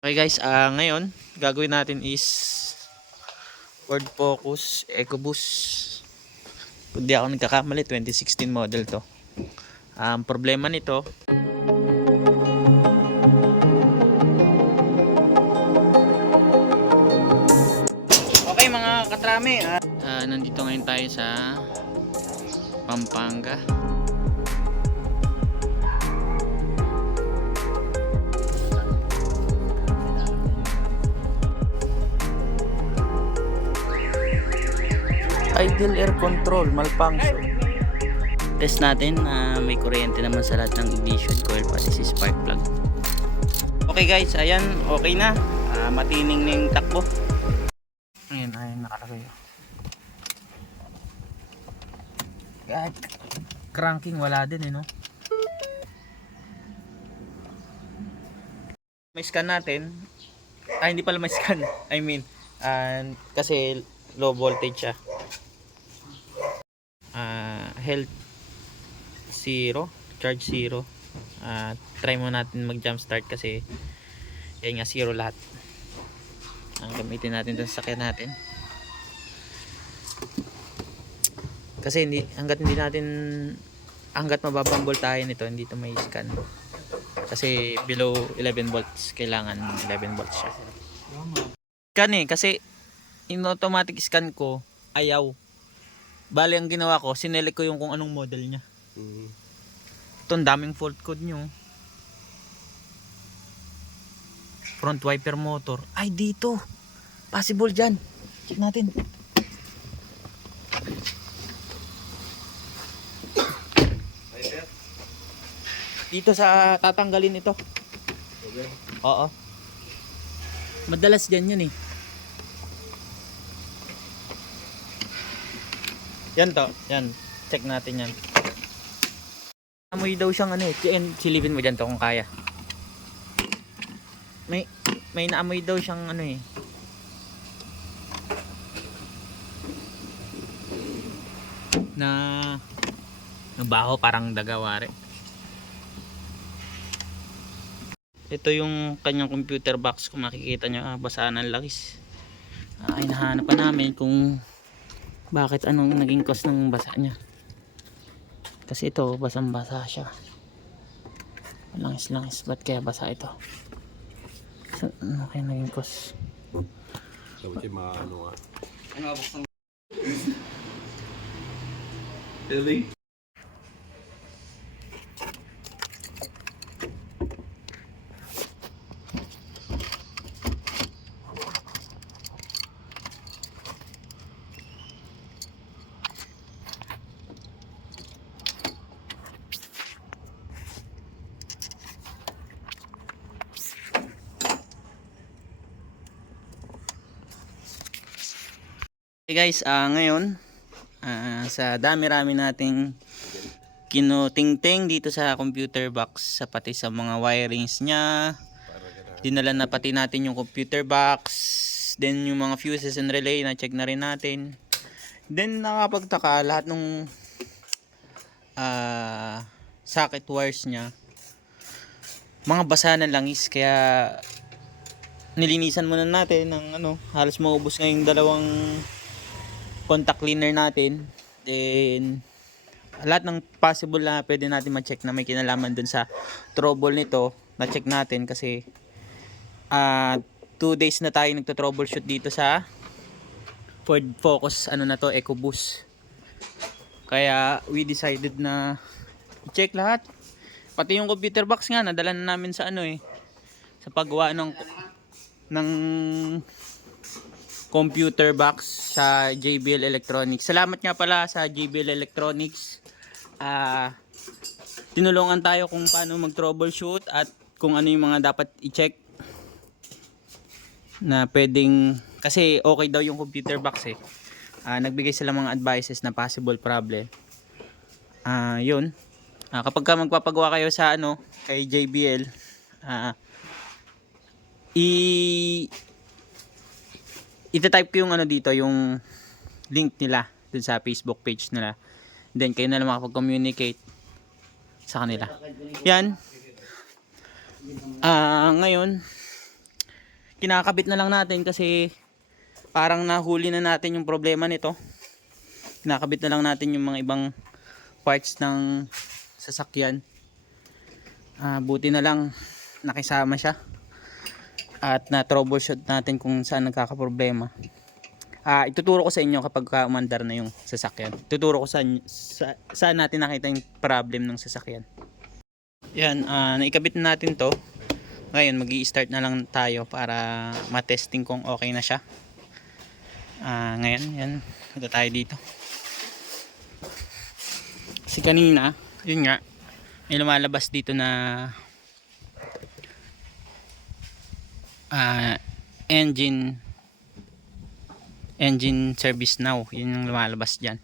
Okay guys, ngayon gagawin natin is Ford Focus EcoBoost. Kung di ako nagkakamali, 2016 model to. Ang problema nito, okay mga katrami, nandito ngayon tayo sa Pampanga. Idle air control malfunction. Test natin na may kuryente naman sa lahat ng ignition coil pati si spark plug. Okay guys, ayan, okay na. Matining na yung takbo. Ayan, nakalagay. God, cranking wala din no. May scan natin. Hindi pala may scan. I mean, kasi low voltage siya. Health 0, charge 0. Try mo natin mag jump start kasi yan nga 0 lahat. Ang gamitin natin dun sa sakyan natin. Kasi hanggat mababang voltahe nito, hindi to may scan. Kasi below 11 volts, kailangan 11 volts siya. Scan kasi in automatic scan ko, ayaw. Bali ang ginawa ko, sinelect ko yung kung anong model niya. Ito, ang daming fault code nyo. Front wiper motor. Ay, dito. Possible dyan. Check natin. Dito sa tatanggalin ito. Okay. Oo. Madalas dyan yun eh. Yan to, yan. Check natin yan. Amoy daw siyang silipin mo dyan to kung kaya. May naamoy daw siyang na baho, parang dagawari. Ito yung kanyang computer box, kung makikita nyo, basa ng langis. Hinahanap pa namin kung bakit, anong naging cause ng basa niya. Kasi ito, basang-basa siya. Langis-langis, ba't kaya basa ito? So, ano kaya naging cause? Dapat yung mga ano nga. Ang abos ng really? Okay guys, ngayon sa dami-rami nating kinutingting dito sa computer box, sa pati sa mga wirings niya, dinala na pati natin yung computer box, then yung mga fuses and relay na check na rin natin. Then nakapagtaka, lahat ng socket wires niya mga basa ng langis, kaya nilinisan muna natin ng halos maubos ngayong dalawang contact cleaner natin. Then lahat ng possible na pwede natin ma-check na may kinalaman dun sa trouble nito, na-check natin kasi 2 days na tayo nagto-troubleshoot dito sa Ford Focus EcoBoost. Kaya we decided na i-check lahat. Pati yung computer box nga nadala na namin sa sa paggawa ng computer box sa JBL Electronics. Salamat nga pala sa JBL Electronics. Tinulungan tayo kung paano mag-troubleshoot at kung ano yung mga dapat i-check na pwedeng, kasi okay daw yung computer box nagbigay sila mga advices na possible problem. Yun. Kapag ka magpapagawa kayo sa kay JBL, ita-type ko yung dito, yung link nila dun sa Facebook page nila. Then kayo na lang makapag-communicate sa kanila. Yan. Ngayon kinakabit na lang natin kasi parang nahuli na natin yung problema nito. Kinakabit na lang natin yung mga ibang parts ng sasakyan. Buti na lang nakisama siya at na troubleshoot natin kung saan nagkakaproblema. Ituturo ko sa inyo kapag umandar na yung sasakyan. Tuturo ko saan natin nakita yung problem ng sasakyan. Yan, naikabit na natin to. Ngayon magi-start na lang tayo para matesting kung okay na siya. Ngayon, yan, punta tayo dito. Kasi kanina, yun nga, may lumalabas dito na engine service now. Yun yung lumalabas dyan.